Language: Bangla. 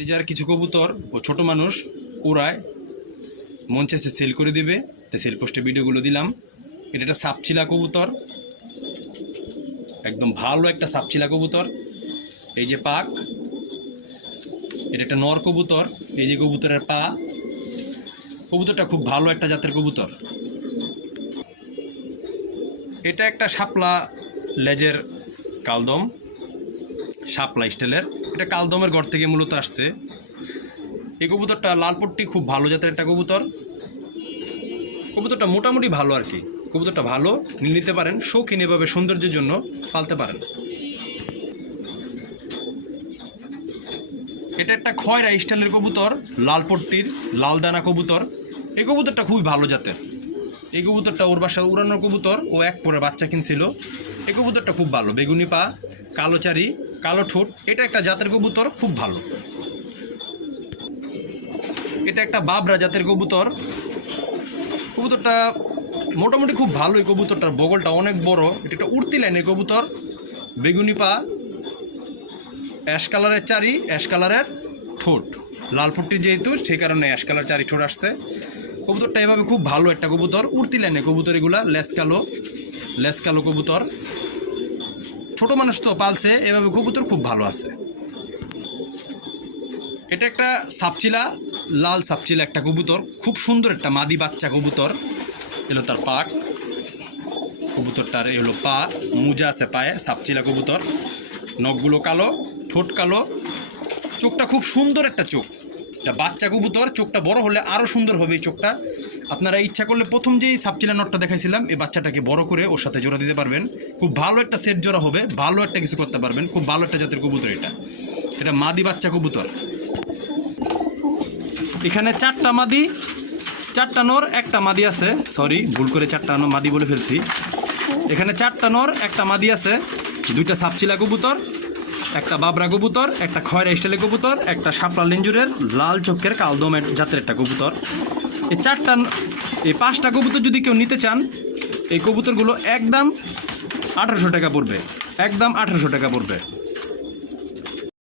এই যার কিছু কবুতর ও ছোট মানুষ ওরায় মন চাইছে সেল করে দিবে, তো সেল পোস্টে ভিডিওগুলো দিলাম। এটা একটা সাপচিলা কবুতর, একদম ভালো একটা সাপচিলা কবুতর। এই যে পাক, এটা একটা নর কবুতর। এই যে কবুতরের পা, কবুতরটা খুব ভালো একটা জাতের কবুতর। এটা একটা শাপলা লেজের কালদম, শাপলা স্টাইলের। এটা কালদমের ঘর থেকে মূলত আসছে। এই কবুতরটা লালপট্টি, খুব ভালো জাতের একটা কবুতর। কবুতরটা মোটামুটি ভালো আর কি, কবুতরটা ভালো, নিতে পারেন, শৌখিন এভাবে সৌন্দর্যের জন্য পালতে পারেন। এটা একটা খয়রা স্টাইলের কবুতর, লালপট্টির লাল দানা কবুতর। এই কবুতরটা খুবই ভালো জাতের। এই কবুতরটা ওর বাসার উড়ানোর কবুতর, ও এক পরে বাচ্চা কিনছিল। এই কবুতরটা খুব ভালো, বেগুনি পা, কালো চারি, কালো ঠোঁট। এটা একটা জাতের কবুতর, খুব ভালো। এটা একটা বাবরা জাতের কবুতর। কবুতরটা মোটামুটি খুব ভালো। এই কবুতরটার বগলটা অনেক বড়। এটা একটা উড়তি লাইনের কবুতর, বেগুনি পা, অ্যাশ কালারের চারি, অ্যাশ কালারের ঠোঁট। লালপট্টি যেহেতু, সেই কারণে অ্যাশ কালার চারি ঠোঁট আসছে। কবুতরটা এভাবে খুব ভালো একটা কবুতর, উড়তি লাইনের কবুতর এগুলা। লেস কালো কবুতর। ছোট মানুষ তো পালছে, এভাবে কবুতর খুব ভালো আছে। এটা একটা সাপচিলা, লাল সাপচিলা একটা কবুতর, খুব সুন্দর একটা মাদি বাচ্চা কবুতর। এলো তার পাক, কবুতরটার এলো পা, মুজা আছে পায়ে। সাপচিলা কবুতর, নখগুলো কালো, ঠোঁট কালো, চোখটা খুব সুন্দর একটা চোখ। এটা বাচ্চা কবুতর, চোখটা বড় হলে আরও সুন্দর হবে এই চোখটা। আপনারা ইচ্ছা করলে প্রথম যেই সাপচিলা নটটা দেখাইছিলাম, এই বাচ্চাটাকে বড় করে ওর সাথে জোড়া দিতে পারবেন। খুব ভালো একটা সেট জোড়া হবে, ভালো একটা কিছু করতে পারবেন। খুব ভালো একটা জাতের কবুতর এটা মাদি বাচ্চা কবুতর। এখানে 4টা মাদি, 4টা নর, একটা মাদি আছে। সরি, ভুল করে 4টা মাদি বলে ফেলছি। এখানে 4টা নর, একটা মাদি আছে। 2টা সাপচিলা কবুতর, একটা বাবরা কবুতর, একটা খয়রা স্টাইলের কবুতর, একটা শাপলা লেঞ্জুরের লাল চোখের কালদম জাতের একটা কবুতর। এই 5টা কবুতর যদি কেউ নিতে চান, এই কবুতরগুলো একদম 1800 টাকা পড়বে, একদম 1800 টাকা পড়বে।